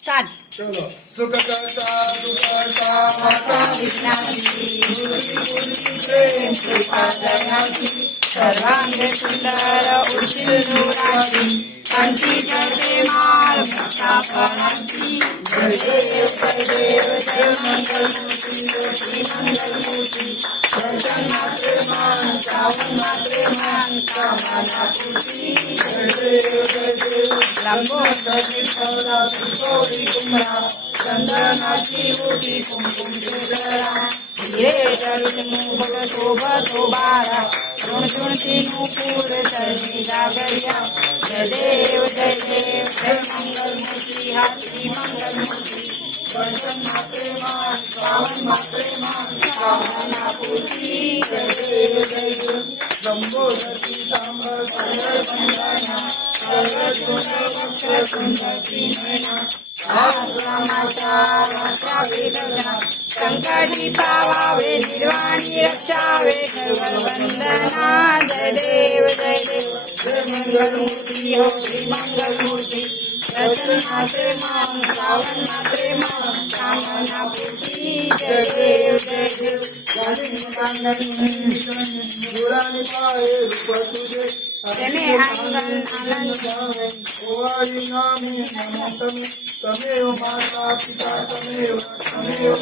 Start. चलो सुख करता दुख करता माता विघ्नाची बुद्धी बुद्धी प्रेम कृपा दयाची सर्वांगे सुंदर उशील नूराची कंठी जळते माळ मोठा फळाची जय देव जय मंगलमूर्ती श्री मंगलमूर्ती दर्शन मात्रे मान श्रावण मात्रे मान कामना पूर्ती जय देव लंबोदरी ठेवला त्रिकोटी कुंभरा चंदनाची मोठी कुंकुम केशरा हिरे जळीत मुकुट शोभतो बारा ऋणशुणती नुपूर चरणी जागर्या जय देव जय मंगलमूर्ती हा श्री मंगलमूर्ती दर्शन मात्रे मान श्रावण मात्रे मान कामना पूर्ती जय देव लंबोदरी सांबर पंधरा संकटी पावावे निर्वाणी रक्षावे सर्ववंदना जय देव जय मंगलमूर्ती हो श्री मंगलमूर्ती दर्शन मात्रे मान श्रावण मात्रे मान कामना पूर्ती जय देव गुरानी पाये रूप तुझे तेने आंगन आनंद ओवाळी नामी नमोतमी तमेव माता पिता तमेव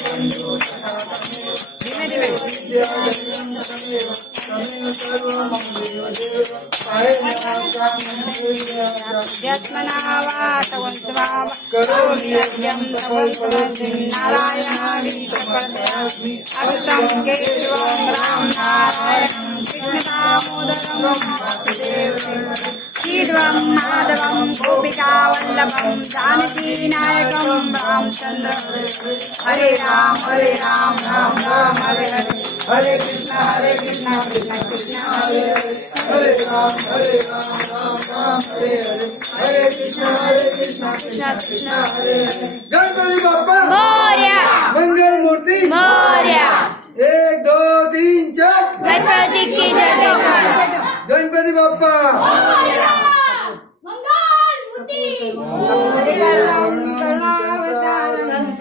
बंधु सखा तमेव धीमे धीमे विद्या जयं तमेव सर्व मंगलेव देव पाये नमस्कार यत्मना वा तवंतवाव करोमि यज्ञं तपस्वी नारायणानि तपस्यास्मि अक्षं केशवं राम नारायणं कृष्णदामोदरं वासुदेवं श्रीध्वं माधवं गोपिकावल्लभं जानकीनायकं रामचन्द्रं हरे राम राम राम हरे हरे हरे कृष्ण कृष्ण कृष्ण हरे हरे हरे राम राम राम हरे हरे हरे कृष्ण कृष्ण कृष्ण हरे हरे गणपति बाप्पा मोरया मंगल मूर्ति मोरया 1 2 3 4 गणपति की जय जयकार गणपति बाप्पा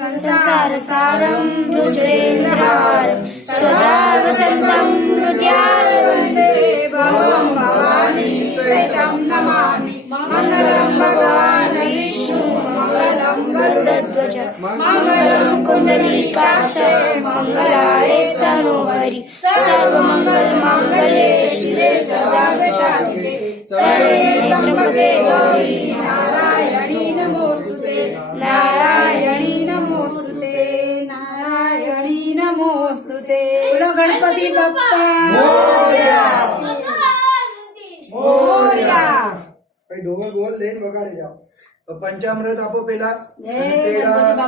संसार सारं भुजगेन्द्रहारं सदा वसन्तं हृदयाय वन्दे भवं भवानी सहितं नमामि मङ्गलं भगवान् विष्णु मङ्गलं गरुडध्वज मङ्गलं कुण्डलीकाक्षय मङ्गलाय सनोहरि सर्वमङ्गलमाङ्गल्ये शिवे सर्वार्थसाधिके शरण्ये त्र्यम्बके गौरी नारायणी नमोस्तुते नारायणी नमोस्तुते नारायणी नमोस्तुते बोलो गणपति बाप्पा मोरया मोरया ढोल बोल लेन वगाड़े जाओ पंचामृत आपो पेला जय गणपति बाप्पा।